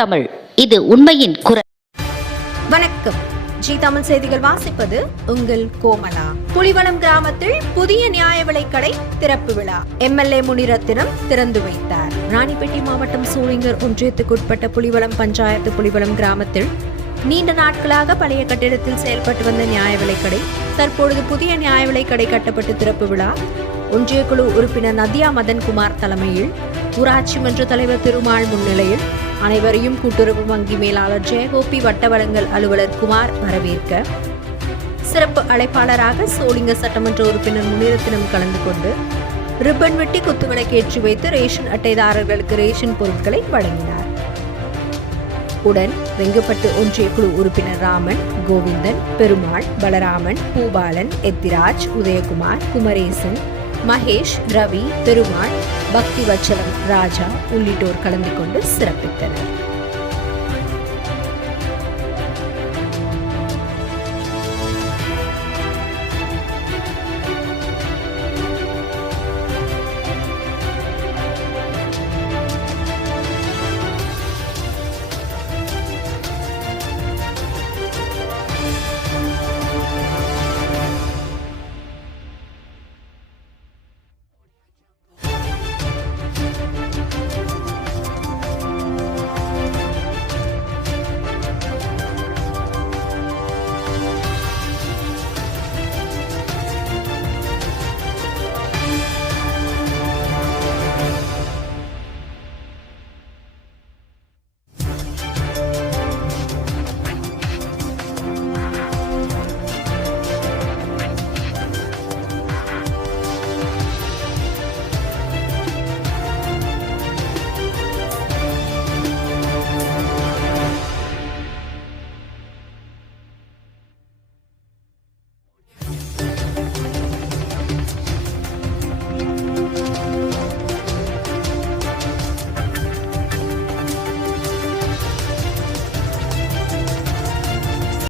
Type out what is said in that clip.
தமிழ், இது உண்மையின் குரல். வணக்கம். ஜி தமிழ் செய்திகள் வாசிப்பது உங்கள் கோமலா. புலிவனம் கிராமத்தில் புதிய நியாய விலைக்கடை திறப்பு விழா எம்எல்ஏ முனிரத்தினம் திறந்து வைத்தார். ராணிப்பேட்டை மாவட்டம் சூளிங்கர் ஒன்றியத்துக்குட்பட்ட புலிவனம் பஞ்சாயத்து புலிவனம் கிராமத்தில் நீண்ட நாட்களாக பழைய கட்டிடத்தில் செயல்பட்டு வந்த நியாய விலைக்கடை தற்பொழுது புதிய நியாய விலைக்கடை கட்டப்பட்டு திறப்பு விழா ஒன்றிய குழு உறுப்பினர் நதியா மதன்குமார் தலைமையில், ஊராட்சி மன்ற தலைவர் திருமால் முன்னிலையில், அனைவரையும் கூட்டுறவு வங்கி மேலாளர் ஜெயகோபி, வட்ட வழங்கல் அலுவலர் குமார் வரவேற்க, சிறப்பு அழைப்பாளராக சோளிங்க சட்டமன்ற உறுப்பினர் முனிரத்தினம் கலந்து கொண்டு ரிப்பன் வெட்டி குத்துவிளக்கேற்றி வைத்து ரேஷன் அட்டைதாரர்களுக்கு ரேஷன் பொருட்களை வழங்கினார். உடன் வெங்கப்பட்டு ஒன்றிய குழு உறுப்பினர் ராமன், கோவிந்தன், பெருமாள், பலராமன், பூபாலன், எத்திராஜ், உதயகுமார், குமரேசன், மகேஷ், ரவி, பெருமாள், பக்தி வச்சலம், ராஜா உள்ளிட்டோர் கலந்து கொண்டு சிறப்பித்தனர்.